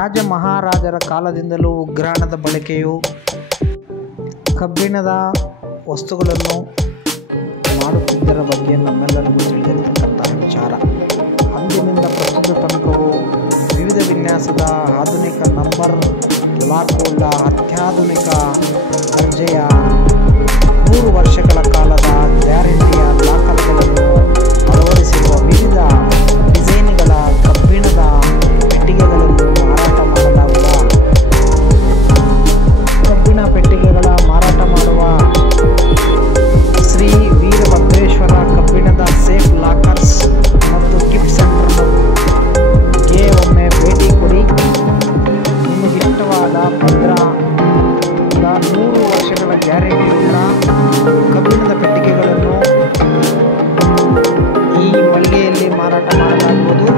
ರಾಜ ಮಹಾರಾಜರ ಕಾಲದಿಂದಲೂ ಉಗ್ರಾಣದ ಬಳಕೆಯು ಕಬ್ಬಿಣದ ವಸ್ತುಗಳನ್ನು ಮಾಡುತ್ತಿದ್ದರ ಬಗ್ಗೆ ನಮ್ಮೆಲ್ಲರಿಗೂ ತಿಳಿದಿರತಕ್ಕಂತಹ ವಿಚಾರ. ಅಂದಿನಿಂದ ಪ್ರಸ್ತುತ ತನಕವೂ ವಿವಿಧ ವಿನ್ಯಾಸದ ಆಧುನಿಕ ನಂಬರ್ ಲಾಕ್ವುಳ್ಳ ಅತ್ಯಾಧುನಿಕ ದರ್ಜೆಯ 100 ವರ್ಷಗಳ ಕಾಲದ ಗ್ಯಾರಂಟಿಯ ಲಾಕರ್ಗಳನ್ನು ಅಳವಡಿಸಿರುವ ವಿವಿಧ ಡಿಸೈನ್ಗಳ ಕಬ್ಬಿಣದ ಪೆಟ್ಟಿಗೆಗಳನ್ನು ಮಾರಾಟ ಮಾಡುವ ಶ್ರೀ ವೀರಭದ್ರೇಶ್ವರ ಕಬ್ಬಿಣದ ಸೇಫ್ ಲಾಕರ್ಸ್ ಮತ್ತು ಗಿಫ್ಟ್ ಸೆಂಟರ್ಗೆ ಒಮ್ಮೆ ಭೇಟಿ ಕೊಡಿ. ನಿಮಗಿಷ್ಟವಾದ ಭದ್ರವಾದ 100 ವರ್ಷಗಳ ಗ್ಯಾರಂಟಿಯುಳ್ಳ ಕಬ್ಬಿಣದ ಪೆಟ್ಟಿಗೆಗಳನ್ನು ಈ ಮಳಿಗೆಯಲ್ಲಿ ಮಾರಾಟ ಮಾಡಲಾಗುವುದು.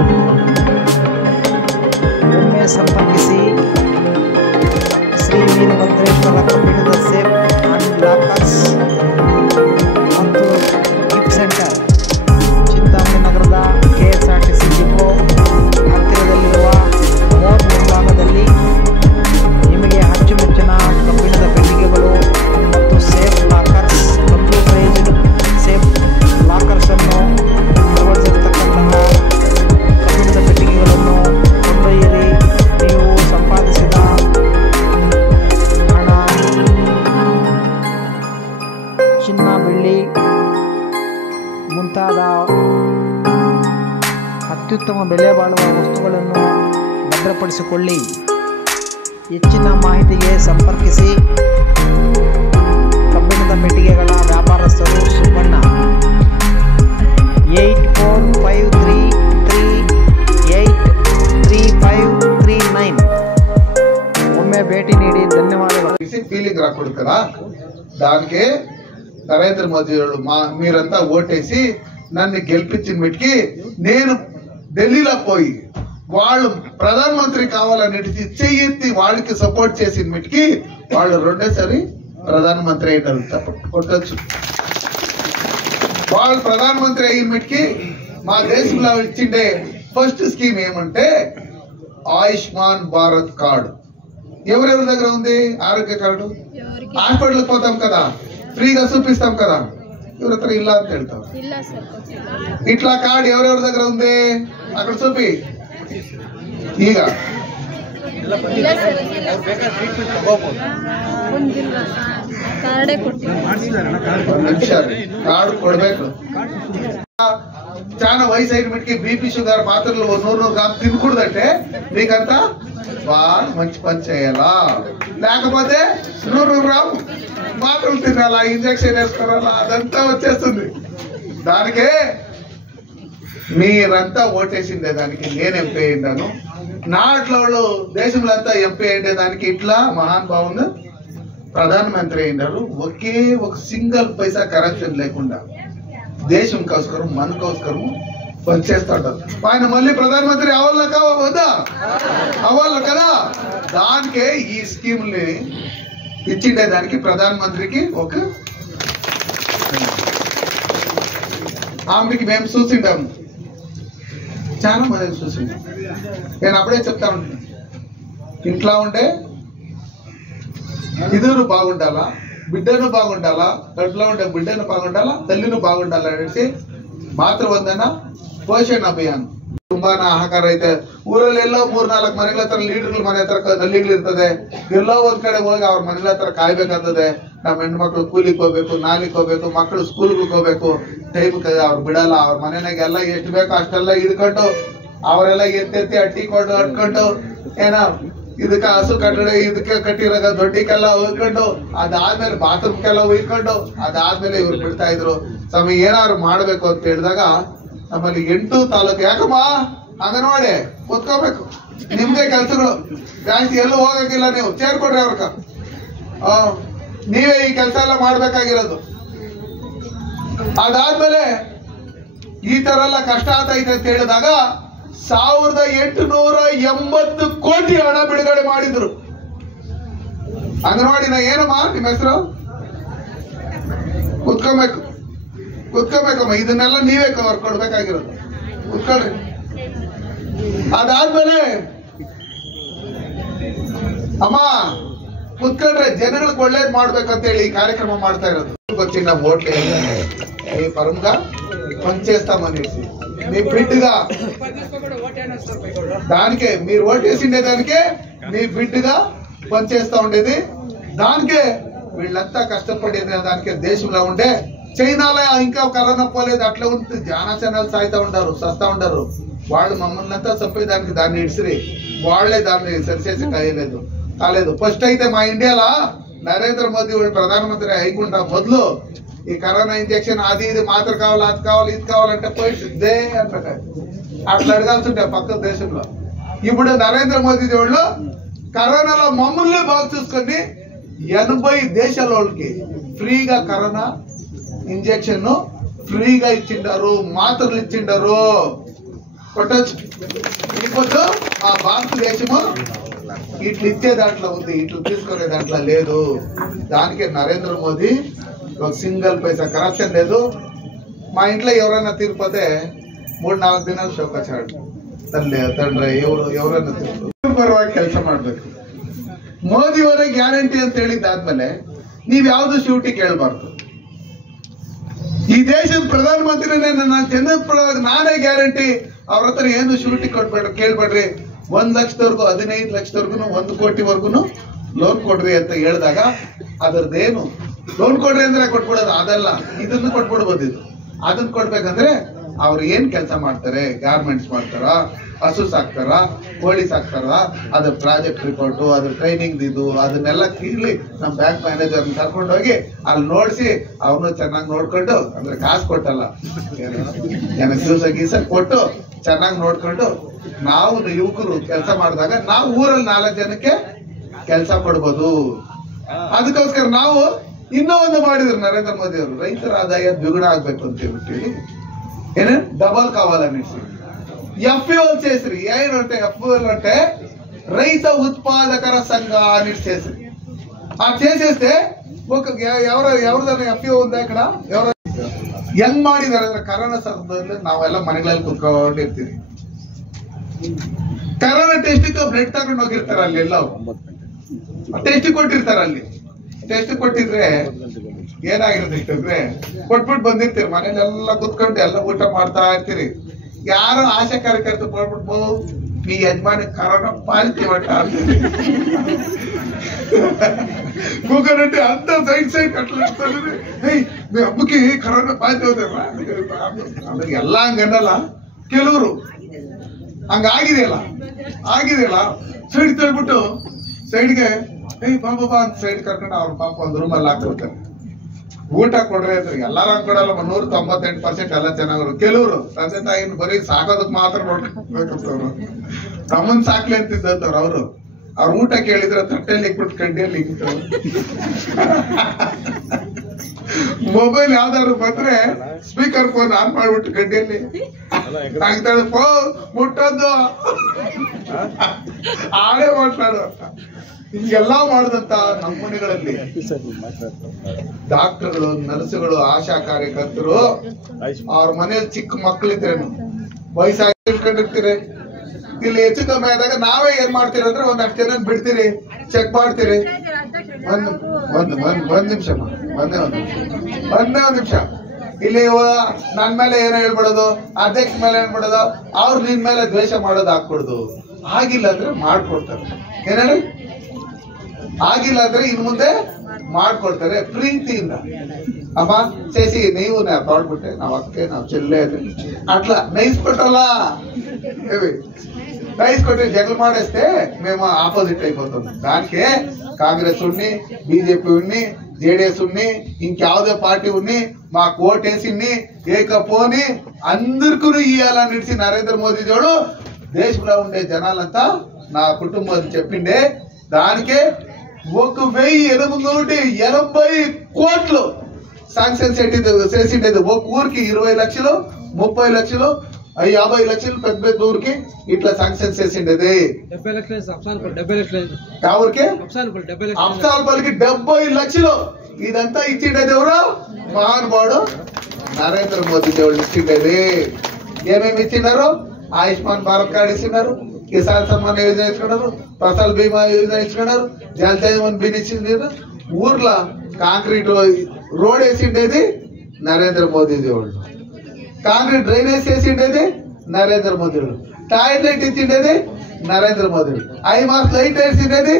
ಒಮ್ಮೆ ಸಂಪರ್ಕಿಸಿ ಶ್ರೀ ವೀರಭದ್ರೇಶ್ವರ ಕಬ್ಬಿಣದ ಸೇಫ್ ಆ್ಯಂಡ್ ಲಾಕರ್ಸ್ ಮತ್ತು ಗಿಫ್ಟ್ ಸೆಂಟರ್, ಚಿಂತಾಮಣಿ ನಗರದ KSRTC ಡಿಪೋ ಹತ್ತಿರದಲ್ಲಿರುವ ಮೋರ್ ಮುಂಭಾಗದಲ್ಲಿ. ನಿಮಗೆ ಅಚ್ಚುಮೆಚ್ಚಿನ ಕಬ್ಬಿಣದ ಪೆಟ್ಟಿಗೆಗಳು ಮತ್ತು ಸೇಫ್ ಲಾಕರ್ಸ್, ಕಂಪ್ಯೂಟರೈಸ್ಡ್ ಸೇಫ್ ಲಾಕರ್ಸನ್ನು ಅಳವಡಿಸಿರತಕ್ಕಂತಹ ಕಬ್ಬಿಣದ ಪೆಟ್ಟಿಗೆಗಳನ್ನು ಕೊಂಡೊಯ್ಯಿರಿ. ನೀವು ಸಂಪಾದಿಸಿದ ಹಣ, ಚಿನ್ನ, ಬೆಳ್ಳಿ ಮುಂತಾದ ಅತ್ಯುತ್ತಮ ಬೆಲೆ ಬಾಳುವ ವಸ್ತುಗಳನ್ನು ಭದ್ರಪಡಿಸಿಕೊಳ್ಳಿ. ಹೆಚ್ಚಿನ ಮಾಹಿತಿಗೆ ಸಂಪರ್ಕಿಸಿ. ಕಬ್ಬಿಣದ ಪೆಟ್ಟಿಗೆಗಳ ವ್ಯಾಪಾರಸ್ಥರು ಸುಬ್ಬಣ್ಣ, 8453383539. ಒಮ್ಮೆ భేటీ ನೀಡಿ ధన్యవాదాలు. ఫీలింగ్ రాకూడదు కదా, దానికి నరేంద్ర మోదీ మీరంతా ఓటేసి నన్ను గెలిపించిన మీటికి నేను ఢిల్లీలో పోయి వాళ్ళు ప్రధానమంత్రి కావాలని చెయ్యి వాళ్ళకి సపోర్ట్ చేసిన మీటికి వాళ్ళు రెండోసారి ప్రధానమంత్రి అయినారు. కొట్టచ్చు. వాళ్ళు ప్రధానమంత్రి అయిన మీటికి మా దేశంలో ఇచ్చిండే ఫస్ట్ స్కీమ్ ఏమంటే ఆయుష్మాన్ భారత్ కార్డు. ఎవరెవరి దగ్గర ఉంది ఆరోగ్య కార్డు? హాస్పిటల్కి పోతాం కదా, ఫ్రీగా చూపిస్తాం కదా, ఎవరి హತ್ರ ಇಲ್ಲ ಅಂತ ಹೇಳ್ತಾವ. ఇట్లా కార్డు ఎవరెవరి దగ్గర ఉంది అక్కడ చూపి. ಈಗ ಕಾರ್ಡು ಕೊಡ್ಬೇಕು. చాలా వయసు అయిన మీటికి బీపీ షుగర్ మాత్రలు 100 గ్రాములు తినకూడదంటే మీకంతా బాగా మంచి పని చేయాలా, లేకపోతే 100 గ్రాములు మాత్రలు తినాలా, ఇంజక్షన్ వేసుకోవాలా, అదంతా వచ్చేస్తుంది. దానికే మీరంతా ఓటేసిండే దానికి నేను ఎంపీ అయిందాను. నాట్లో వాళ్ళు దేశంలో అంతా ఎంపీ అయిండే దానికి ఇట్లా మహాన్ భావంగా ప్రధానమంత్రి అయినారు. ఒకే ఒక సింగిల్ పైసా కరప్షన్ లేకుండా దేశం కోసరం మన కోసరం పనిచేస్తాడు. ఆయన మళ్ళీ ప్రధానమంత్రి అవ్వాల వద్దా? అవ్వాలి కదా. దానికే ఈ స్కీమ్ని ఇచ్చిండే దానికి ప్రధానమంత్రికి ఒక ఆమెకి మేము చూసిండాము, చాలా మంది చూసిండాం. నేను అప్పుడే చెప్తా ఉంటాను, ఇంట్లో ఉండే ఇద్దరు బాగుండాలా, బిడ్డను బాగుండాలా, కడుపులో ఉండే బిడ్డను బాగుండాలా, తల్లిని బాగుండాలా అనేసి ಮಾತೃವಂದನ ಪೋಷಣ್ ಅಭಿಯಾನ ತುಂಬಾನೇ ಆಹಾಕಾರ ಐತೆ. ಊರಲ್ಲಿ ಎಲ್ಲೋ 3-4 ಮನೆಗಳ ಹತ್ರ ಲೀಡರ್ಗಳ ಮನೆ ಹತ್ರ ನಲ್ಲಿಗಳು ಇರ್ತದೆ. ಎಲ್ಲೋ ಒಂದ್ ಕಡೆ ಹೋಗಿ ಅವ್ರ ಮನೆಗಳ ಹತ್ರ ಕಾಯ್ಬೇಕಾಗ್ತದೆ. ನಮ್ಮ ಹೆಣ್ಮಕ್ಳು ಕೂಲಿಗೆ ಹೋಗ್ಬೇಕು, ನಾಲಿಗೆ ಹೋಗ್ಬೇಕು, ಮಕ್ಕಳು ಸ್ಕೂಲ್ಗೆ ಹೋಗ್ಬೇಕು. ಟೈಮ್ ಅವ್ರು ಬಿಡಲ್ಲ. ಅವ್ರ ಮನೆಯಾಗೆಲ್ಲ ಎಷ್ಟು ಬೇಕೋ ಅಷ್ಟೆಲ್ಲ ಹಿಡ್ಕೊಂಡು ಅವರೆಲ್ಲ ಎತ್ತೆತ್ತಿ ಅಟ್ಟಿ ಕೊಂಡು ಅಟ್ಕೊಂಡು ಏನೋ ಇದಕ್ಕೆ ಹಸು ಕಟ್ಟಡೆ ಇದಕ್ಕೆ ಕಟ್ಟಿರೋ ದೊಡ್ಡಿಗೆಲ್ಲ ಹೋಗ್ಕೊಂಡು ಅದಾದ್ಮೇಲೆ ಬಾತ್ರೂಮ್ಗೆಲ್ಲ ಹೋಯ್ಕೊಂಡು ಅದಾದ್ಮೇಲೆ ಇವ್ರು ಬಿಡ್ತಾ ಇದ್ರು. ಸ್ವಾಮಿ ಏನಾದ್ರು ಮಾಡ್ಬೇಕು ಅಂತ ಹೇಳಿದಾಗ ನಮ್ಮಲ್ಲಿ 8 ತಾಲೂಕು ಯಾಕಮ್ಮ ಅಂಗನವಾಡಿ ಕೂತ್ಕೋಬೇಕು, ನಿಮ್ಗೆ ಕೆಲ್ಸಗಳು ಜಾಸ್ತಿ ಎಲ್ಲೂ ಹೋಗಂಗಿಲ್ಲ, ನೀವು ಸೇರ್ಕೊಡ್ರಿ ಅವ್ರಕ, ನೀವೇ ಈ ಕೆಲಸ ಎಲ್ಲ ಮಾಡ್ಬೇಕಾಗಿರೋದು. ಅದಾದ್ಮೇಲೆ ಈ ತರ ಎಲ್ಲ ಕಷ್ಟ ಆಗ್ತೈತೆ ಅಂತ ಹೇಳಿದಾಗ 1880 ಕೋಟಿ ಹಣ ಬಿಡುಗಡೆ ಮಾಡಿದ್ರು. ಅಂಗನವಾಡಿನ ಏನಮ್ಮ ನಿಮ್ಮ ಹೆಸರು? ಕುತ್ಕೋಬೇಕಮ್ಮ, ಇದನ್ನೆಲ್ಲ ನೀವೇ ಕವರ್ ಕೊಡ್ಬೇಕಾಗಿರೋದು. ಕುತ್ಕೊಳ್ರಿ. ಅದಾದ್ಮೇಲೆ ಅಮ್ಮ ಕುತ್ಕೊಂಡ್ರೆ ಜನಗಳಿಗೆ ಒಳ್ಳೇದ್ ಮಾಡ್ಬೇಕಂತ ಹೇಳಿ ಈ కార్యక్రమ ಮಾಡ್ತಾ ఇರೋದು. వచ్చిన ఓట్లే ఈ పరంగా పనిచేస్తామనేసి మీ బిడ్డగా దానికే మీరు ఓటేసిండే దానికే మీ బిడ్డగా పనిచేస్తా ఉండేది. దానికే వీళ్ళంతా కష్టపడేది దానికే దేశంలో ఉండే. చైనాలో ఇంకా కరోనా పోలేదు, అట్లా ఉంటుంది. జానాచనాలు సాగుతా ఉంటారు, సస్తా ఉంటారు. వాళ్ళు మమ్మల్ని అంతా చంపేదానికి దాన్ని ఇడిసిరి, వాళ్లే దాన్ని సరిచేసి కాలేదు. ఫస్ట్ అయితే మా ఇండియాలో నరేంద్ర మోదీ ప్రధానమంత్రి అయ్యకుండా మొదలు ఈ కరోనా ఇంజెక్షన్ అది ఇది మాత్ర కావాలి, అది కావాలి, ఇది కావాలంటే పోయి సిద్ధే అంటారు. అట్లా అడగాల్సి ఉంటాయి పక్క దేశంలో. ఇప్పుడు నరేంద్ర మోదీ వాళ్ళు కరోనాలో మమ్మల్ని బాగా చూసుకొని 80 దేశాల వాళ్ళకి ఫ్రీగా కరోనా ఇంజెక్షన్ ఫ్రీగా ఇచ్చిండారు, మాత్రలు ఇచ్చిండారు. కొట్టచ్చు. ఇప్పుడు మా భారతదేశము ఇట్లు ఇచ్చే దాంట్లో ఉంది, ఇట్లు తీసుకునే దాంట్లో లేదు. దానికే నరేంద్ర మోదీ ఒక సింగిల్ పైసా కరప్షన్ లేదు. మా ఇంట్లో ఎవరైనా తీరిపోతే 3-4 ದಿನಾలు ಶೋಕಾಚಾರ ತಂಡ್ರೆ ఎవరైనా ಪರವಾಗಿ ಕೆಲಸ ಮಾಡ್ಬೇಕು. ಮೋದಿ ಅವರೇ ಗ್ಯಾರಂಟಿ ಅಂತ ಹೇಳಿದ್ದಾದ್ಮೇಲೆ ನೀವ್ ಯಾವ್ದು ಶ್ಯೂಟಿ ಕೇಳಬಾರ್ದು. ಈ ದೇಶದ ಪ್ರಧಾನಮಂತ್ರಿನೇ ನನ್ನ ಜನದ ಪರವಾಗಿ ನಾನೇ ಗ್ಯಾರಂಟಿ, ಅವ್ರ ಹತ್ರ ಏನು ಶ್ಯೂಟಿ ಕೊಡ್ಬೇಡ್ರಿ, ಕೇಳ್ಬೇಡ್ರಿ. 1 ಲಕ್ಷದವರೆಗೂ 15 ಲಕ್ಷದವರೆಗೂ 1 ಕೋಟಿವರೆಗೂ ಲೋನ್ ಕೊಡ್ರಿ ಅಂತ ಹೇಳಿದಾಗ ಅದರದ್ದೇನು ಲೋನ್ ಕೊಡ್ರಿ ಅಂದ್ರೆ ಕೊಟ್ಬಿಡೋದು ಅದಲ್ಲ, ಇದನ್ನು ಕೊಟ್ಬಿಡ್ಬೋದು. ಅದನ್ನ ಕೊಡ್ಬೇಕಂದ್ರೆ ಅವ್ರು ಏನ್ ಕೆಲಸ ಮಾಡ್ತಾರೆ, ಗಾರ್ಮೆಂಟ್ಸ್ ಮಾಡ್ತಾರ, ಹಸು ಸಾಕ್ತಾರ, ಕೋಳಿ ಸಾಕ್ತಾರ, ಅದ್ರ ಪ್ರಾಜೆಕ್ಟ್ ರಿಪೋರ್ಟು, ಅದ್ರ ಟ್ರೈನಿಂಗ್ ಇದು ಅದನ್ನೆಲ್ಲ ಕೀರ್ಲಿ ನಮ್ ಬ್ಯಾಂಕ್ ಮ್ಯಾನೇಜರ್ ಕರ್ಕೊಂಡು ಹೋಗಿ ಅಲ್ಲಿ ನೋಡ್ಸಿ ಅವ್ರನ್ನ ಚೆನ್ನಾಗಿ ನೋಡ್ಕೊಂಡು, ಅಂದ್ರೆ ಕಾಸು ಕೊಟ್ಟಲ್ಲ, ದಿವಸ ಗೀಸ ಕೊಟ್ಟು ಚೆನ್ನಾಗಿ ನೋಡ್ಕೊಂಡು ನಾವು ಯುವಕರು ಕೆಲಸ ಮಾಡಿದಾಗ ನಾವು ಊರಲ್ಲಿ 4 ಜನಕ್ಕೆ ಕೆಲಸ ಕೊಡ್ಬೋದು. ಅದಕ್ಕೋಸ್ಕರ ನಾವು ಇನ್ನೂ ಒಂದು ಮಾಡಿದ್ರು ನರೇಂದ್ರ ಮೋದಿ ಅವರು, ರೈತರ ಆದಾಯ ದ್ವಿಗುಣ ಆಗ್ಬೇಕು ಅಂತ ಹೇಳ್ಬಿಟ್ಟು ఏనే డబల్ కావాలనేసి ఎఫ్పిఓలు చేసిరి. ఏంటంటే ఎఫ్పిఓలు అంటే రైత ఉత్పాదకర సంఘాన్ని చేసిరి. ఆ చేసేస్తే ఒక ఎవరిదైనా ఎఫ్పిఓ ఉందా ఇక్కడ? ఎవరు ಹೆಂಗ್ ಮಾಡಿದಾರೆ ಅಂದ್ರೆ ಕರೋನಾ ಸಂದರ್ಭದಲ್ಲಿ ನಾವೆಲ್ಲ ಮನೆಗಳಲ್ಲಿ ಕುತ್ಕೊಂಡಿರ್ತೀವಿ. ಕರೋನಾ ಟೆಸ್ಟಿಗೆ ಬ್ಲಡ್ ತಗೊಂಡು ಹೋಗಿರ್ತಾರ, ಅಲ್ಲಿ ಎಲ್ಲ ಟೆಸ್ಟ್ ಕೊಟ್ಟಿರ್ತಾರ. ಅಲ್ಲಿ ಟೆಸ್ಟ್ ಕೊಟ್ಟಿದ್ರೆ ಏನಾಗಿರುತ್ತೆ ಇಷ್ಟಂದ್ರೆ ಕೊಟ್ಬಿಟ್ಟು ಬಂದಿರ್ತೀರಿ, ಮನೇಲೆಲ್ಲ ಕುತ್ಕೊಂಡು ಎಲ್ಲ ಊಟ ಮಾಡ್ತಾ ಇರ್ತೀರಿ. ಯಾರೋ ಆಶಾ ಕಾರ್ಯಕರ್ತರು ಕೊಟ್ಬಿಟ್ಟು మీ యజమాని కరోనా పాజిటివ్ అంట కూకనంటే అంత సైడ్ అట్లా మీ అమ్మకి కరోనా ಪಾಸಿಟಿವ್ ಅಂದ್ರೆ ಎಲ್ಲ ಹಂಗನ್ನಲ್ಲ, ಕೆಲವರು ಹಂಗಾಗಿದೆಯಲ್ಲ ಸೈಡ್ ತಳ್ಬಿಟ್ಟು ಸೈಡ್ಗೆ ಬಾಬಾ ಅಂತ ಸೈಡ್ ಕರ್ಕೊಂಡು ಅವ್ರ ಪಾಪ ಒಂದು ರೂಮಲ್ಲಿ ಹಾಕಿರ್ತಾರೆ. ಊಟ ಕೊಡ್ರಿ ಅಂತ ಎಲ್ಲಾರು ಹಂಕೊಡಲ್ಲ, 198% ಎಲ್ಲ ಚೆನ್ನಾಗವ್ರು. ಕೆಲವರು ತಂದೆ ತಾಯಿನ ಬರೀ ಸಾಕೋದಕ್ ಮಾತ್ರ ನೋಡ್ಬೇಕಂತವ್ರು, ನಮ್ಮನ್ ಸಾಕ್ಲಿ ಅಂತಿದ್ದಂತವ್ರು. ಅವ್ರ ಊಟ ಕೇಳಿದ್ರೆ ತಟ್ಟೆಯಲ್ಲಿ ಇಕ್ಬಿಟ್ಟು ಕಡ್ಡಿಯಲ್ಲಿ ಇಕ್ಕಿದ್ರು. ಮೊಬೈಲ್ ಯಾವ್ದಾದ್ರು ಬಂದ್ರೆ ಸ್ಪೀಕರ್ ಫೋನ್ ಆನ್ ಮಾಡ್ಬಿಟ್ಟು ಕಡ್ಡಿಯಲ್ಲಿ ಆಗ್ತಾಳೆ, ಮುಟ್ಟದ್ದು ಆಡೇ ಮಾತಾಡೋ. ಹಿಂಗೆಲ್ಲಾ ಮಾಡಿದಂತ ನಮ್ಮ ಮನೆಗಳಲ್ಲಿ ಡಾಕ್ಟರ್ಗಳು, ನರ್ಸ್ಗಳು, ಆಶಾ ಕಾರ್ಯಕರ್ತರು ಅವ್ರ ಮನೇಲಿ ಚಿಕ್ಕ ಮಕ್ಕಳಿದ್ರೇನು ವಯಸ್ಸಾಗಿ ಇಟ್ಕೊಂಡಿರ್ತೀರಿ. ಇಲ್ಲಿ ಹೆಚ್ಚು ಕಮ್ಮಿ ಆದಾಗ ನಾವೇ ಏನ್ ಮಾಡ್ತೀರಿ ಅಂದ್ರೆ ಒಂದಷ್ಟು ಜನ ಬಿಡ್ತೀರಿ, ಚೆಕ್ ಮಾಡ್ತೀರಿ. ಒಂದ್ ನಿಮಿಷ ಒಂದೇ ನಿಮಿಷ. ಇಲ್ಲಿ ನನ್ ಮೇಲೆ ಏನೋ ಹೇಳ್ಬಿಡೋದು, ಅಧ್ಯಕ್ಷ ಮೇಲೆ ಹೇಳ್ಬಿಡೋದು, ಅವ್ರು ನಿನ್ ಮೇಲೆ ದ್ವೇಷ ಮಾಡೋದು ಹಾಕ್ಬಿಡುದು. ಆಗಿಲ್ಲ ಅಂದ್ರೆ ಮಾಡ್ಕೊಡ್ತಾರೆ. ಏನೇಳಿ ಆಗಿಲ್ಲ ಅಂದ್ರೆ ಇನ್ ಮುಂದೆ ಮಾಡ್ಕೊಡ್ತಾರೆ ಪ್ರೀತಿಯಿಂದ. అమ్మా చేసి నీవు నా తోడ్బుట్టే నా అక్కే నా చెల్లెది అట్లా నైస్కొట్టాల నైస్ కొట్టి జగలు మాడేస్తే మేము ఆపోజిట్ అయిపోతాం. దానికే కాంగ్రెస్ ఉన్ని, బీజేపీ ఉన్ని, జేడీఎస్ ఉన్ని, ఇంక్యాವುದೇ పార్టీ ఉన్ని మాకు ఓటేసిన్ని ఏకపోని అందరికీ ఇయ్యాలని నిడిచి నరేంద్ర మోదీ జోడు దేశంలో ఉండే జనాలంతా నా కుటుంబం చెప్పిండే. దానికే 1880 కోట్లు శాంక్షన్ చేసిండేది. ఒక ఊరికి 20 లక్షలు, 30 లక్షలు, 50 లక్షలు పెద్ద పెద్ద ఊరికి ఇట్లా శాంక్షన్ చేసిండేది. ఎవరికి? అఫ్సాల్పల్లికి 70 లక్షలు. ఇదంతా ఇచ్చిండేది ఎవరు? మహానుభావుడు నరేంద్ర మోదీ దేవుడు ఇచ్చిండేది. ఏమేమి ఇచ్చినారు? ఆయుష్మాన్ భారత్ కార్డు ఇచ్చినారు, కిసాన్ సమ్మాన్ యోజన ఇచ్చుకున్నారు, ఫసల్ బీమా యోజన ఇచ్చుకున్నారు, జల్ జీవన్ బిల్ ఇచ్చింది. ఊర్లో కాంక్రీట్ రోడ్ వేసిండేది నరేంద్ర మోదీ దేవుళ్ళు, కాంక్రీట్ డ్రైనేజ్ వేసిండేది నరేంద్ర మోదీ వాళ్ళు, టాయిలెట్ ఇచ్చిండేది నరేంద్ర మోదీ, 5 మాస్ లైట్ వేసిండేది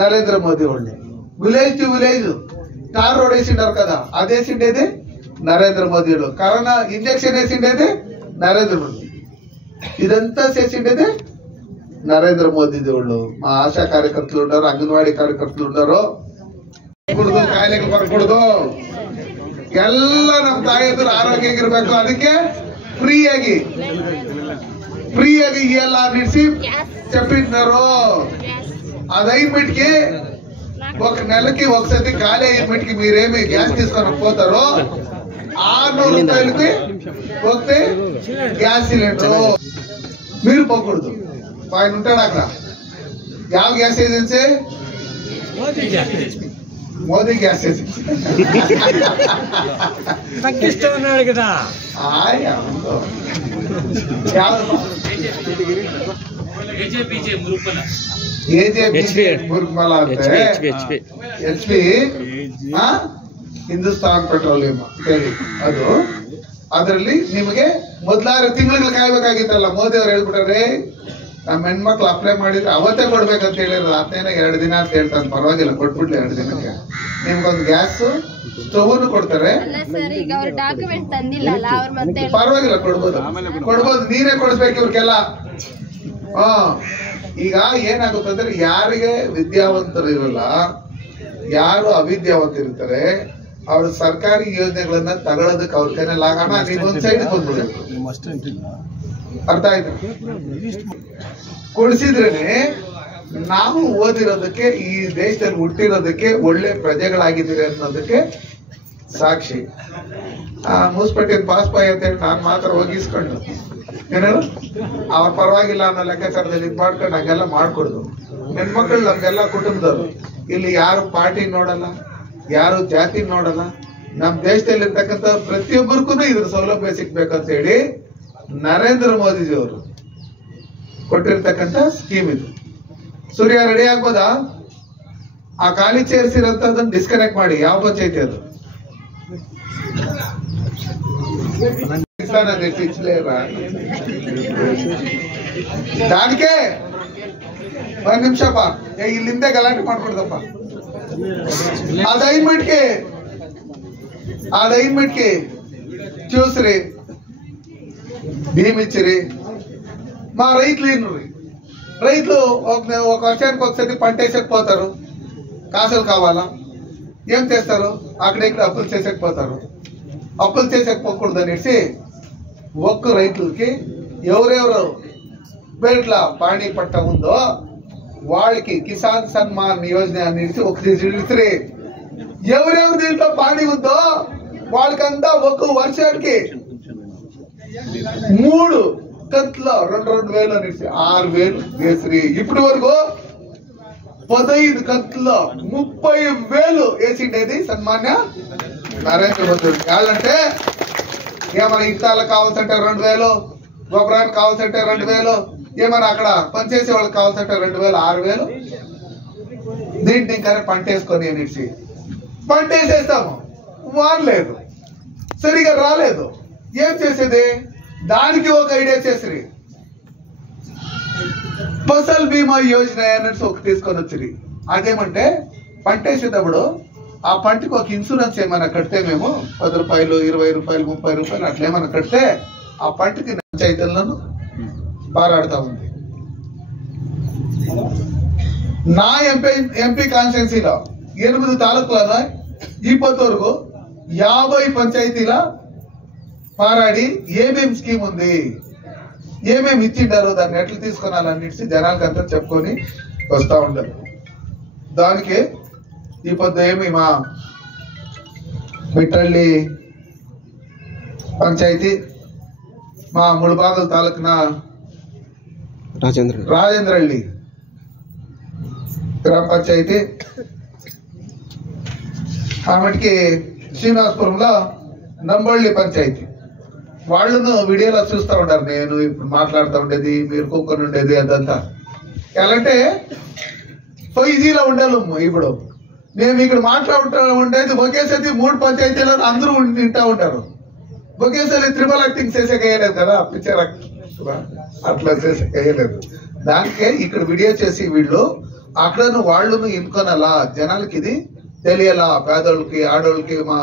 నరేంద్ర మోదీ వాళ్ళు, village to village tar road వేసిండారు కదా అది వేసిండేది నరేంద్ర మోదీ వాళ్ళు, కరోనా ఇంజక్షన్ వేసిండేది నరేంద్ర మోదీ. ఇదంతా చేసిండేది నరేంద్ర మోదీ దేవుళ్ళు. మా ఆశా కార్యకర్తలు ఉన్నారు, అంగన్వాడీ ಕಾರ್ಯಕರ್ತರು ಉಂಟಾರೋ, ಕುಡಿದು ಕಾಯಿಲೆಗೆ ಬರ್ಕೊಡುದು ಎಲ್ಲ ನಮ್ಮ ತಾಯಿಯದ್ರು ಆರೋಗ್ಯವಾಗಿರ್ಬೇಕು. ಅದಕ್ಕೆ ಫ್ರೀಯಾಗಿ ಎಲ್ಲ నిడిసి చెప్పినారు. అది అయినటికి ఒక నెలకి ఒకసారి ఖాళీ అయినటికి మీరేమి గ్యాస్ తీసుకొని పోతారో 600 రూపాయలకి పోతే గ్యాస్ సిలిండర్ మీరు పోకూడదు. ఆయన ఉంటాడు అక్కడ, ಯಾವ gas agency? Modi gas agency. ఉన్నాడు కదా ಮುರುಕಮಲ ಅಂತ HP ಹಿಂದೂಸ್ತಾನ್ ಪೆಟ್ರೋಲಿಯಂ ಹೇಳಿ ಅದು. ಅದರಲ್ಲಿ ನಿಮಗೆ ಮೊದಲಾರು ತಿಂಗಳು ಕಾಯ್ಬೇಕಾಗಿತ್ತಲ್ಲ, ಮೋದಿ ಅವ್ರು ಹೇಳ್ಬಿಟ್ರೆ ನಮ್ಮ ಹೆಣ್ಮಕ್ಳು ಅಪ್ಲೈ ಮಾಡಿದ್ರೆ ಅವತ್ತೇ ಕೊಡ್ಬೇಕಂತ ಹೇಳಿರೋದು. ಅದೇನೋ 2 ದಿನ ಅಂತ ಹೇಳ್ತಾನೆ, ಪರವಾಗಿಲ್ಲ ಕೊಟ್ಬಿಡ್ಲಿ 2 ದಿನಕ್ಕೆ. ನಿಮ್ಗೊಂದು ಗ್ಯಾಸ್ ಸ್ಟವ್ ಕೊಡ್ತಾರೆ, ಪರವಾಗಿಲ್ಲ ಕೊಡ್ಬೋದು, ನೀನೇ ಕೊಡಿಸ್ಬೇಕು ಇವ್ರಿಗೆಲ್ಲ. ಈಗ ಏನಾಗುತ್ತಂದ್ರೆ ಯಾರಿಗೆ ವಿದ್ಯಾವಂತರು ಇರಲ್ಲ, ಯಾರು ಅವಿದ್ಯಾವಂತರಿರ್ತಾರೆ ಅವ್ರ ಸರ್ಕಾರಿ ಯೋಜನೆಗಳನ್ನ ತಗೊಳ್ಳೋದಕ್ಕೆ ಅವ್ರ ಕೈನಲ್ಲಿ ಆಗೋಣ. ನೀವೊಂದ್ ಸೈಡ್ ಬಂದ್ಬಿಡ್ಬೇಕು. ಅರ್ಥ ಆಯ್ತು? ಕೊಡಿಸಿದ್ರೇನೆ ನಾವು ಓದಿರೋದಕ್ಕೆ, ಈ ದೇಶದಲ್ಲಿ ಹುಟ್ಟಿರೋದಕ್ಕೆ, ಒಳ್ಳೆ ಪ್ರಜೆಗಳಾಗಿದ್ದೀರಿ ಅನ್ನೋದಕ್ಕೆ ಸಾಕ್ಷಿ. ಮುನ್ಸಿಪಾಲಿಟಿ ಪಾಸ್ ಬಾಯ್ ಅಂತ ಹೇಳಿ ನಾನು ಮಾತ್ರ ಹೋಗಿಸ್ಕೊಂಡು ಏನೇನು ಅವ್ರ ಪರವಾಗಿಲ್ಲ ಅನ್ನೋ ಲೆಕ್ಕಾಚಾರದಲ್ಲಿ ಇದು ಮಾಡ್ಕೊಂಡು ಹಂಗೆಲ್ಲ ಮಾಡ್ಕೊಡುದು. ಹೆಣ್ಮಕ್ಳು ನಮ್ಗೆಲ್ಲ ಕುಟುಂಬದವರು ಇಲ್ಲಿ ಯಾರು ಪಾರ್ಟಿ ನೋಡಲ್ಲ, ಯಾರು ಜಾತಿ ನೋಡಲ್ಲ. ನಮ್ಮ ದೇಶದಲ್ಲಿ ಇರ್ತಕ್ಕಂಥ ಪ್ರತಿಯೊಬ್ಬರಿಗೂ ಇದ್ರ ಸೌಲಭ್ಯ ಸಿಗ್ಬೇಕಂತ ಹೇಳಿ ನರೇಂದ್ರ ಮೋದಿಜಿಯವರು ಕೊಟ್ಟಿರ್ತಕ್ಕಂಥ ಸ್ಕೀಮ್ ಇದು. ಸೂರ್ಯ ರೆಡಿ ಆಗ್ಬೋದಾ? ಆ ಖಾಲಿ ಚೇರ್ಸಿರೋಂಥದ್ದನ್ನು ಡಿಸ್ಕನೆಕ್ಟ್ ಮಾಡಿ. ಯಾವ ಪಂಚಾಯತಿ ಅದು? దానికే 1 నిమిషప్ప ఇల్లిందే గలాంటి ಮಾಡ್ಕೊಡ್ದಪ್ಪ. అదైన్మెంట్కి చూసిరి భీమిచ్చిరి. మా రైతులు ఒక వర్షానికి ఒకసారి పంట వేసేకపోతారు, కాసులు కావాలా ఏం చేస్తారు? అక్కడ ఇక్కడ అప్పులు చేసేకపోతారు. అప్పులు చేసేకపోకూడదు అనేసి ఒక్క రైతులకి ఎవరెవరు పేట్ల పాణి పట్ట ఉందో వాళ్ళకి కిసాన్ సన్మాన్ యోజన అనేసి ఒకటి ఎవరెవరు దీంట్లో పాణి ఉందో వాళ్ళకంతా ఒక్క వర్షానికి 3 కంతులో 2,000 అనేసి 6,000 వేసి ఇప్పటి వరకు 15 కంతుల్లో 30,000 వేసిండేది సన్మాన్య నరేంద్ర మోదీ. కావాలంటే ఏమైనా ఇంతాలకు కావాల్సంటే 2,000, గొప్పరానికి కావాల్సంటే 2,000, ఏమైనా అక్కడ పనిచేసే వాళ్ళకి కావాల్సంటే 2,000, 6,000. దీంట్లో ఇంకా పంట వేసుకొని అనేసి పంట వేసేస్తాము, వాడలేదు, సరిగా రాలేదు, ఏం చేసేది? దానికి ఒక ఐడియా చేసిరి, ఫసల్ బీమా యోజన అనేసి ఒకటి తీసుకొని వచ్చిరి. అదేమంటే పంట వేసేటప్పుడు ఆ పంటకు ఒక ఇన్సూరెన్స్ ఏమైనా కడితే మేము 10 రూపాయలు, 20 రూపాయలు, 30 రూపాయలు అట్లా ఏమైనా కడితే ఆ పంటకి పంచాయతీలను పారాడుతా ఉంది. నా ఎంపీ కాన్స్టిట్యున్సీలో 8 తాలూకులలో ఇప్పటివరకు 50 పంచాయతీల పారాడి ఏమేమి స్కీమ్ ఉంది, ఏమేమి ఇచ్చిండారో దాన్ని ఎట్లా తీసుకున్నాలన్నిటి జనాలకంతా చెప్పుకొని వస్తూ ఉంటారు. దానికి ఈ పొద్దు ఏమి మా మిట్టಳ್ಳಿ పంచాయతీ, మా ముళబాగల్ తాలూకున రాజేంద్రహಳ್ಳಿ గ్రామ పంచాయతీ, ఆమెకి శ్రీనివాసపురంలో నంబళ్ళి పంచాయతీ, వాళ్ళను వీడియోలో చూస్తూ ఉంటారు. నేను ఇప్పుడు మాట్లాడుతూ ఉండేది, మీరు కూకొని ఉండేది అదంతా. ఎలాంటే 5Gలో ఉండలేము. ఇప్పుడు మేము ఇక్కడ మాట్లాడుతూ ఉండేది ఒకేసారి 3 పంచాయతీలను అందరూ వింటూ ఉంటారు. ఒకేసారి త్రిబల్ యాక్టింగ్ చేసేకి వేయలేదు కదా, పిక్చర్ అట్లా చేసేకి వేయలేదు. దానికే ఇక్కడ వీడియో చేసి వీళ్ళు అక్కడను వాళ్ళను ఎన్నుకొనాలా, జనాలకి ఇది తెలియాలా, పేదోళ్ళకి, ఆడోళ్ళకి, మా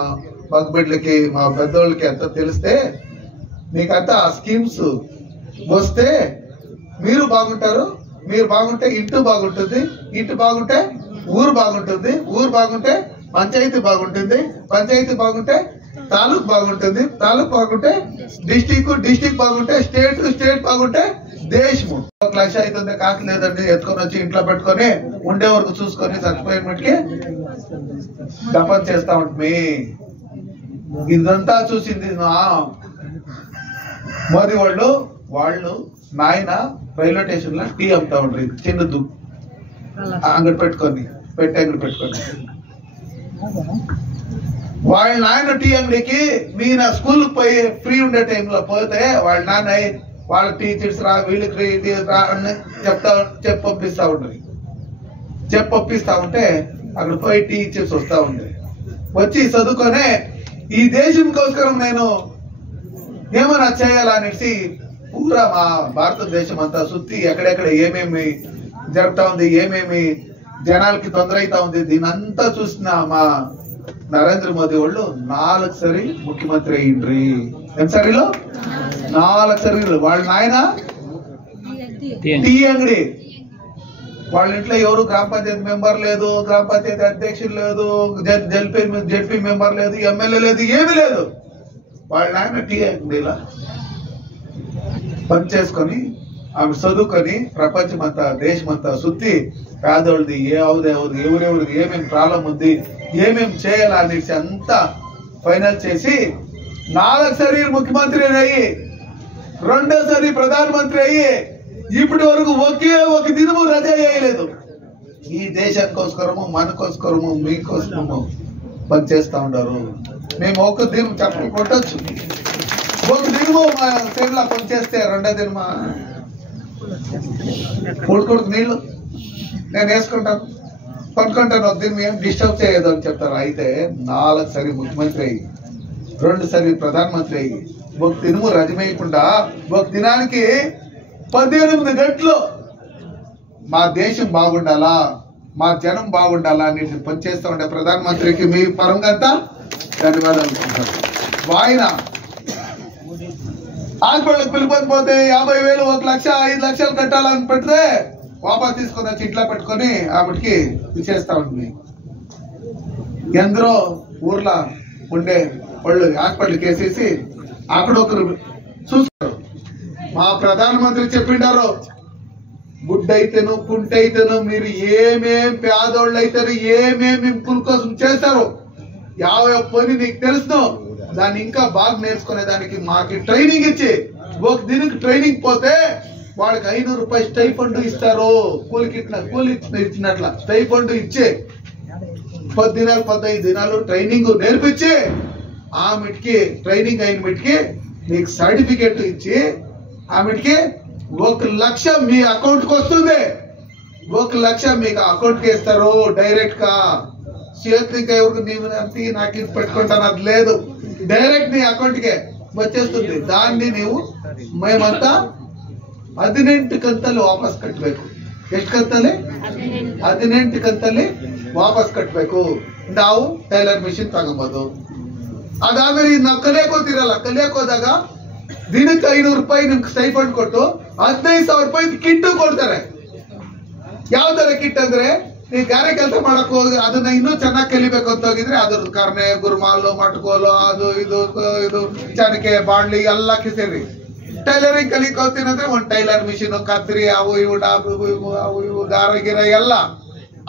మగబిడ్లకి, మా పెద్దోళ్ళకి అంతా తెలిస్తే మీకంతా ఆ స్కీమ్స్ వస్తే మీరు బాగుంటారు. మీరు బాగుంటే ఇంటి బాగుంటుంది, ఇంటి బాగుంటే ఊరు బాగుంటుంది, ఊరు బాగుంటే పంచాయతీ బాగుంటుంది, పంచాయతీ బాగుంటే తాలూకు బాగుంటుంది, తాలూకు బాగుంటే డిస్టిక్ బాగుంటే స్టేట్ బాగుంటే దేశము. 1 లక్ష అవుతుంది, కాకి లేదండి ఎత్తుకొని వచ్చి ఇంట్లో పెట్టుకొని ఉండే వరకు చూసుకొని చచ్చిపోయిన మటుకి దపం చేస్తా ఉంటుంది. ఇదంతా చూసింది మోదీ వాళ్ళు నాయన రైల్వే స్టేషన్ లో టీ అమ్ముతా ఉంటారు. చిన్నదు అంగడి పెట్టుకొని అంగడి పెట్టుకొని వాళ్ళ నాయన టీ అంగడికి మీన స్కూల్ పోయి ఫ్రీ ఉండే టైంలో పోతే వాళ్ళ నాన్న వాళ్ళ టీచర్స్ రా, వీళ్ళకి ఇది రా అని చెప్పొప్పిస్తా ఉంటుంది. చెప్పొప్పిస్తా ఉంటే అక్కడ పోయి టీచర్స్ వస్తా ఉంది, వచ్చి చదువుకొనే ఈ దేశం కోసరం నేను ఏమైనా చేయాలనేసి పూరా మా భారతదేశం అంతా సుత్తి ఎక్కడెక్కడ ఏమేమి జరుగుతా ఉంది, ఏమేమి జనాలకి తొందర అవుతా ఉంది, దీని అంతా చూసిన మా నరేంద్ర మోదీ వాళ్ళు 4 సారి ముఖ్యమంత్రి అయ్యిండ్రి. ఎంత సారిలో 4 సార్లు. వాళ్ళ నాయన టీ అంగడి. వాళ్ళ ఇంట్లో ఎవరు గ్రామ పంచాయతీ మెంబర్ లేదు, గ్రామ పంచాయతీ అధ్యక్షులు లేదు, జడ్పీ మెంబర్ లేదు, ఎమ్మెల్యే లేదు, ఏమీ లేదు. వాళ్ళ నాయన టీ అంగడిలా పని చేసుకొని ఆమె చదువుకొని ప్రపంచమంతా దేశమంతా సుత్తి పేదోళ్ళది ఎవరెవరిది ఏమేమి ప్రాబ్లం ఉంది, ఏమేమి చేయాలనేసి అంతా ఫైనల్ చేసి 4 సారి ముఖ్యమంత్రి అయ్యి 2వ సారి ప్రధానమంత్రి అయ్యి ఇప్పటి వరకు ఒకే ఒక దినము రజ చేయలేదు. ఈ దేశానికోసరము, మనకోసరము, మీకోసరము పనిచేస్తా ఉంటారు. మేము ఒక దినం చెప్పని కొట్టచ్చు, ఒక దినము మా సేవలో పనిచేస్తే 2వ దినమా కొడుకు నీళ్లు నేను వేసుకుంటాను, కొనుక్కుంటాను, ఒక దినం ఏం డిస్టర్బ్ చేయదు అని చెప్తారు. అయితే 4 సారి ముఖ్యమంత్రి అయ్యి 2 సారి ప్రధానమంత్రి అయ్యి ఒక దినము రజమేయకుండా ఒక దినానికి 18 గంటలు మా దేశం బాగుండాలా, మా జనం బాగుండాలా అని పనిచేస్తూ ఉండే ప్రధానమంత్రికి మీ పరంగా అంతా ధన్యవాదాలు అనుకుంటారు. ఆయన హాస్పిటల్కి పిలిపోతే 50,000, 1 లక్ష, 5 లక్షలు కట్టాలని పెడితే వాపస్ తీసుకొని వచ్చి ఇంట్లో పెట్టుకొని ఆవిడకి ఇచ్చేస్తా ఉంటుంది. ఎందరో ఊర్లో ఉండే వాళ్ళు హాస్పిటల్కి వేసేసి అక్కడ ఒకరు చూస్తారు. మా ప్రధానమంత్రి చెప్పిండారు, గుడ్డైతేను కుంటైతేను మీరు ఏమేం పేదోళ్ళు అయితారు, ఏమేమి ఇంపుల కోసం చేస్తారు, 50 పని నీకు తెలుసు, దాన్ని ఇంకా బాగా నేర్చుకునే దానికి మాకు ట్రైనింగ్ ఇచ్చి ఒక దినకి ట్రైనింగ్ పోతే వాళ్ళకి 500 రూపాయలు స్టైఫండ్ ఇస్తారు. కూలి ఇచ్చినట్ల స్టైఫండ్ ఇచ్చి 10 దినాలు 15 దినాలు ట్రైనింగ్ నేర్పించి ఆమెకి ట్రైనింగ్ అయిన మీటికి మీకు సర్టిఫికేట్ ఇచ్చి ఆమెకి 1 లక్ష మీ అకౌంట్ కి వస్తుంది. 1 లక్ష మీకు అకౌంట్ కి ఇస్తారు డైరెక్ట్ గా. చేతికి ఎవరికి నీవు నాకు ఇది పెట్టుకుంటాను అది లేదు, డైరెక్ట్ నీ అకౌంట్ కే వచ్చేస్తుంది. దాన్ని నీవు మేమంతా 18 ಕಂತಲ್ಲಿ ವಾಪಸ್ ಕಟ್ಟಬೇಕು. ಎಷ್ಟು ಕಂತಲ್ಲಿ? 18 ಕಂತಲ್ಲಿ ವಾಪಸ್ ಕಟ್ಟಬೇಕು. ನಾವು ಟೈಲರ್ ಮಿಷಿನ್ ತಗೊಬೋದು. ಅದಾದ್ಮೇಲೆ ನಾವು ಕಲಿಯೋಕೋತಿರಲ್ಲ, ಕಲಿಯೋಕೋದಾಗ ದಿನಕ್ಕೆ 500 ರೂಪಾಯಿ ನಿಮ್ಗೆ ಸ್ಟೈಫಂಡ್ ಕೊಟ್ಟು 15,000 ರೂಪಾಯಿ ಕಿಟ್ಟು ಕೊಡ್ತಾರೆ. ಯಾವ ತರ ಕಿಟ್ ಅಂದ್ರೆ, ನೀವು ಗಾರೆ ಕೆಲಸ ಮಾಡಕ್ ಹೋಗಿ ಅದನ್ನ ಇನ್ನೂ ಚೆನ್ನಾಗಿ ಕಲಿಬೇಕು ಅಂತ ಹೋಗಿದ್ರೆ ಅದ್ರ ಕರ್ನೆ, ಗುರುಮಾಲು, ಮಟ್ಕೋಲು, ಅದು ಇದು ಚಣಕೆ, ಬಾಣ್ಲಿ ಎಲ್ಲ ಸೇರಿ ಟೈಲರಿಂಗ್ ಕಲಿಕ್ ಹೋಗ್ತೀನಿ ಅಂದ್ರೆ ಒಂದು ಟೈಲರ್ ಮಿಷಿನ್, ಕತ್ರಿ, ಅವು ಇವು ಡಾಬು ಅವು ಇವು ದಾರ ಗಿರ ಎಲ್ಲ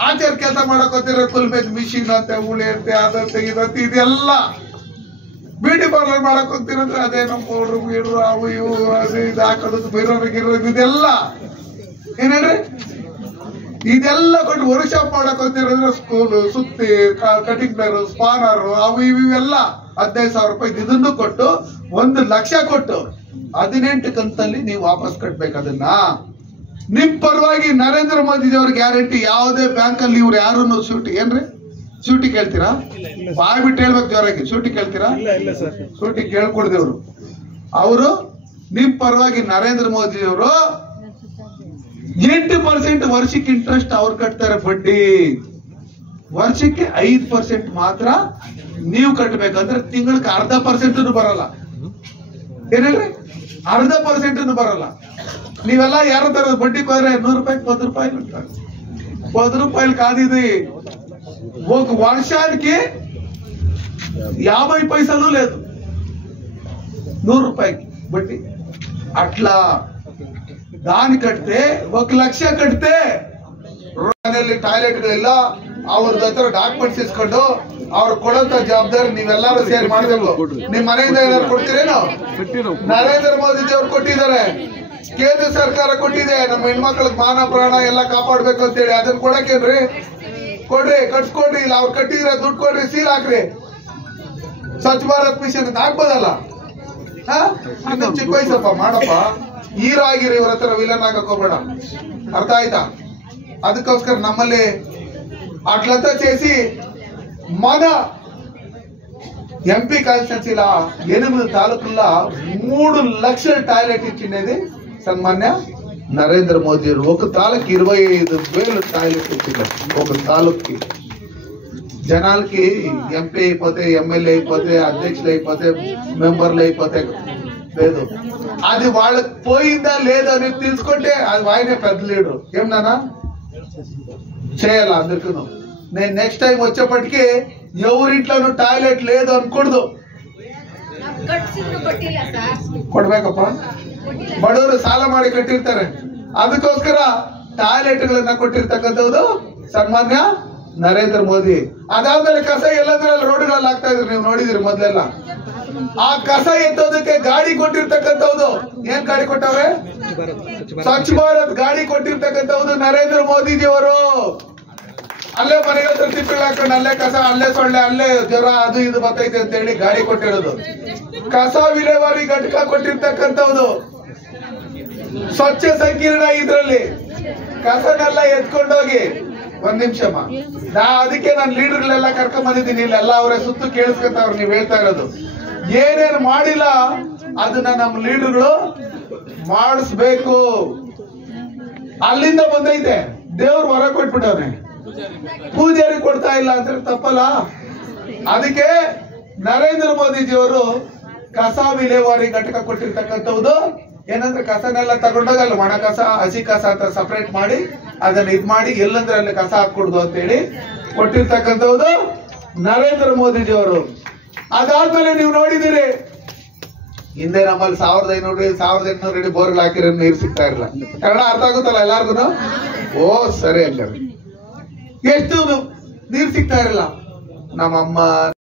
ಆಚಾರ ಕೆಲಸ ಮಾಡಕ್ ಹೋಗ್ತಿರೋ ಕುಲ್ಮೇಜ್ ಮಿಷಿನ್ ಅಂತೆ, ಉಳಿ ಅಂತೆ, ಅದಂತೆ ಇದಂತೆ ಇದೆಲ್ಲ. ಬ್ಯೂಟಿ ಪಾರ್ಲರ್ ಮಾಡಕ್ ಹೋಗ್ತೀರಂದ್ರೆ ಅದೇನೋ ಪೌಡ್ರು ಗೀಡ್ರು ಅವು ಇವು ಅದು ಇದು ಹಾಕೋದು, ಬಿರೋರು ಗಿರೋದು ಇದೆಲ್ಲ ಏನೇನ್ರಿ ಇದೆಲ್ಲ ಕೊಟ್ಟು ವರ್ಕ್ ಶಾಪ್ ಮಾಡಕ್ ಹೋಗ್ತಿರಂದ್ರೆ ಸ್ಕೂಲು, ಸುತ್ತಿ, ಕಟಿಂಗ್ ಪ್ಲೇರು, ಸ್ಪಾನರು, ಅವು ಇವೆಲ್ಲ 15,000 ರೂಪಾಯಿ ಇದನ್ನು ಕೊಟ್ಟು 1 ಲಕ್ಷ ಕೊಟ್ಟು 18 ಕಂತಲ್ಲಿ ನೀವು ವಾಪಸ್ ಕಟ್ಬೇಕು ಅದನ್ನ. ನಿಮ್ ಪರವಾಗಿ ನರೇಂದ್ರ ಮೋದಿ ಅವ್ರ ಗ್ಯಾರಂಟಿ ಯಾವುದೇ ಬ್ಯಾಂಕ್ ಅಲ್ಲಿ ಇವ್ರು ಯಾರು ಶೂಟಿ ಏನ್ರಿ ಶೂಟಿ ಕೇಳ್ತೀರಾ? ಬಾಯ್ ಬಿಟ್ಟು ಹೇಳ್ಬೇಕು ಜೋರಾಗಿ. ಶೂಟಿ ಕೇಳ್ತೀರಾ? ಶೂಟಿ ಕೇಳ್ಕೊಡ್ದೇವ್ರು. ಅವರು ನಿಮ್ ಪರವಾಗಿ ನರೇಂದ್ರ ಮೋದಿ ಅವರು 8% ವರ್ಷಕ್ಕೆ ಇಂಟ್ರೆಸ್ಟ್ ಅವ್ರು ಕಟ್ತಾರೆ ಬಡ್ಡಿ. ವರ್ಷಕ್ಕೆ 5% ಮಾತ್ರ ನೀವು ಕಟ್ಟಬೇಕಂದ್ರೆ ತಿಂಗಳಿಗೆ 0.5% ಬರಲ್ಲ. ಏನೇಳ್ರಿ 0.5% ಬರಲ್ಲ. ನೀವೆಲ್ಲ ಯಾರ ತರ ಬಡ್ಡಿ ಹೋದ್ರೆ 100 ರೂಪಾಯಿ 10 ರೂಪಾಯಿ 10 రూపాయలు కాదు ఇది. ఒక వర్షానికి 50 పైసలు లేదు, 100 రూపాయకి బట్టి. అట్లా దాని కడితే 1 ಲಕ್ಷ ಕಟ್ತೆ ಟಾಯ್ಲೆಟ್ಗಳೆಲ್ಲ ಅವ್ರ ಹತ್ರ ಡಾಕ್ಯುಮೆಂಟ್ಸ್ ಇಸ್ಕೊಂಡು ಅವ್ರು ಕೊಡೋಂತ ಜವಾಬ್ದಾರಿ ನೀವೆಲ್ಲರೂ ಸೇರಿ ಮಾಡಬೇಕು. ನಿಮ್ ಮನೆಯಿಂದ ಏನಾದ್ರು ಕೊಡ್ತೀರೇನೋ? ನರೇಂದ್ರ ಮೋದಿ ಅವ್ರು ಕೊಟ್ಟಿದ್ದಾರೆ, ಕೇಂದ್ರ ಸರ್ಕಾರ ಕೊಟ್ಟಿದೆ. ನಮ್ಮ ಹೆಣ್ಮಕ್ಳಿಗೆ ಮಾನ ಪ್ರಾಣ ಎಲ್ಲ ಕಾಪಾಡ್ಬೇಕು ಅಂತ ಹೇಳಿ ಅದನ್ನ ಕೊಡಕೇನ್ರಿ? ಕೊಡ್ರಿ, ಕಟ್ಸ್ಕೊಡ್ರಿ. ಇಲ್ಲ ಅವ್ರು ಕಟ್ಟಿದ್ರೆ ದುಡ್ಡು ಕೊಡ್ರಿ, ಸೀಲ್ ಹಾಕ್ರಿ. ಸ್ವಚ್ಛ ಭಾರತ್ ಮಿಷನ್ ಆಗ್ಬೋದಲ್ಲ? ಚಿಕ್ಕ ವಯಸ್ಸಪ್ಪ ಮಾಡಪ್ಪ. ಹೀರೋ ಆಗಿರಿ, ಇವ್ರ ಹತ್ರ ವಿಲನ್ ಆಗಕ್ ಹೋಗ್ಬೇಡ. అర్థం ఆಯ್ತಾ? ಅದಕ್ಕೋಸ್ಕರ ನಮ್ಮಲ್ಲಿ అట్లంతా చేసి మన ఎంపీ కాన్స్టిట్యున్సీల 8 తాలూకుల్లో 3 లక్షల టాయిలెట్ ఇచ్చిండేది సన్మాన్య నరేంద్ర మోదీ. ఒక తాలూకు 25,000 టాయిలెట్ ఇచ్చిండ్రు. ఒక తాలూక్కి జనాలకి ఎంపీ అయిపోతే, ఎమ్మెల్యే అయిపోతే, అధ్యక్షులు అయిపోతే, మెంబర్లు అయిపోతే లేదు. అది వాళ్ళకి పోయిందా లేదా అని తెలుసుకుంటే అది ఆయనే పెద్ద లీడరు. ఏం నానా చేయాల. అందరికీ నేను నెక్స్ట్ టైం వచ్చేప్పటికి ఎవరింట్లోనూ టాయిలెట్ లేదు అనకూడదు. ಕೊಡ್ಬೇಕಪ್ಪ. ಬಡವರು ಸಾಲ ಮಾಡಿ ಕಟ್ಟಿರ್ತಾರೆ, ಅದಕ್ಕೋಸ್ಕರ ಟಾಯ್ಲೆಟ್ಗಳನ್ನ ಕೊಟ್ಟಿರ್ತಕ್ಕಂಥದ್ದು ಸನ್ಮಾನ್ಯ ನರೇಂದ್ರ ಮೋದಿ. ಅದಾದ್ಮೇಲೆ ಕಸ ಎಲ್ಲದ್ರಲ್ಲಿ ರೋಡ್ಗಳಲ್ಲಿ ಹಾಕ್ತಾ ಇದ್ರು, ನೀವು ನೋಡಿದಿರಿ ಮೊದ್ಲೆಲ್ಲ. ಆ ಕಸ ಎತ್ತೋದಕ್ಕೆ ಗಾಡಿ ಕೊಟ್ಟಿರ್ತಕ್ಕಂಥದ್ದು. ಏನ್ ಗಾಡಿ ಕೊಟ್ಟವ್ರೆ? ಸ್ವಚ್ಛ ಭಾರತ್ ಗಾಡಿ ಕೊಟ್ಟಿರ್ತಕ್ಕಂಥದ್ದು ನರೇಂದ್ರ ಮೋದಿಜಿಯವರು. ಅಲ್ಲೇ ಮನೆ ಹತ್ರ ತಿಪ್ಪಿ ಹಾಕೊಂಡು ಅಲ್ಲೇ ಕಸ, ಅಲ್ಲೇ ಸೊಳ್ಳೆ, ಅಲ್ಲೇ ಜ್ವರ, ಅದು ಇದು ಬರ್ತೈತೆ ಅಂತ ಹೇಳಿ ಗಾಡಿ ಕೊಟ್ಟಿರೋದು. ಕಸ ವಿಲೇವಾರಿ ಘಟಕ ಕೊಟ್ಟಿರ್ತಕ್ಕಂಥದ್ದು. ಸ್ವಚ್ಛ ಸಂಕೀರ್ಣ ಇದ್ರಲ್ಲಿ ಕಸನೆಲ್ಲ ಎತ್ಕೊಂಡೋಗಿ ಒಂದ್ ನಿಮಿಷಮ್ಮ. ಅದಕ್ಕೆ ನಾನು ಲೀಡರ್ಗಳೆಲ್ಲ ಕರ್ಕೊಂಡ್ ಬಂದಿದ್ದೀನಿ. ಇಲ್ಲೆಲ್ಲ ಅವರೇ ಸುತ್ತು ಕೇಳಿಸ್ಕೊತಾವ್ರು ನೀವ್ ಹೇಳ್ತಾ ಇರೋದು. ಏನೇನು ಮಾಡಿಲ್ಲ ಅದನ್ನ ನಮ್ಮ ಲೀಡರ್ಗಳು ಮಾಡಿಸ್ಬೇಕು. ಅಲ್ಲಿಂದ ಬಂದೈತೆ, ದೇವ್ರು ಹೊರ ಕೊಟ್ಬಿಟ್ಟವ್ರೆ, ಪೂಜಾರಿ ಕೊಡ್ತಾ ಇಲ್ಲ ಅಂದ್ರೆ ತಪ್ಪಲ್ಲ. ಅದಕ್ಕೆ ನರೇಂದ್ರ ಮೋದಿಜಿಯವರು ಕಸ ವಿಲೇವಾರಿ ಘಟಕ ಕೊಟ್ಟಿರ್ತಕ್ಕಂಥದ್ದು. ಏನಂದ್ರೆ ಕಸನೆಲ್ಲ ತಗೊಂಡೋಗಿ ಅಲ್ಲಿ ಒಣ ಕಸ, ಹಸಿ ಕಸ ಅಂತ ಸಪರೇಟ್ ಮಾಡಿ ಅದನ್ನ ಇದ್ ಮಾಡಿ ಎಲ್ಲಂದ್ರೆ ಅಲ್ಲಿ ಕಸ ಹಾಕ್ಕೊಡುದು ಅಂತ ಹೇಳಿ ಕೊಟ್ಟಿರ್ತಕ್ಕಂಥದ್ದು ನರೇಂದ್ರ ಮೋದಿಜಿಯವರು. ಅದಾದ್ಮೇಲೆ ನೀವು ನೋಡಿದಿರಿ, ಹಿಂದೆ ನಮ್ಮಲ್ಲಿ 1500 1800 ಅಡಿ ಬೋರ್ಗಳು ಹಾಕಿರೋ ನೀರು ಸಿಗ್ತಾ ಇರಲ್ಲ. ಕನ್ನಡ ಅರ್ಥ ಆಗುತ್ತಲ್ಲ ಎಲ್ಲಾರ್ಗು? ಓ ಸರಿ, ಹಂಗಾರೆ ಎಷ್ಟು ನೀರು ಸಿಗ್ತಾ ಇರಲ್ಲ. ನಮ್ಮಮ್ಮ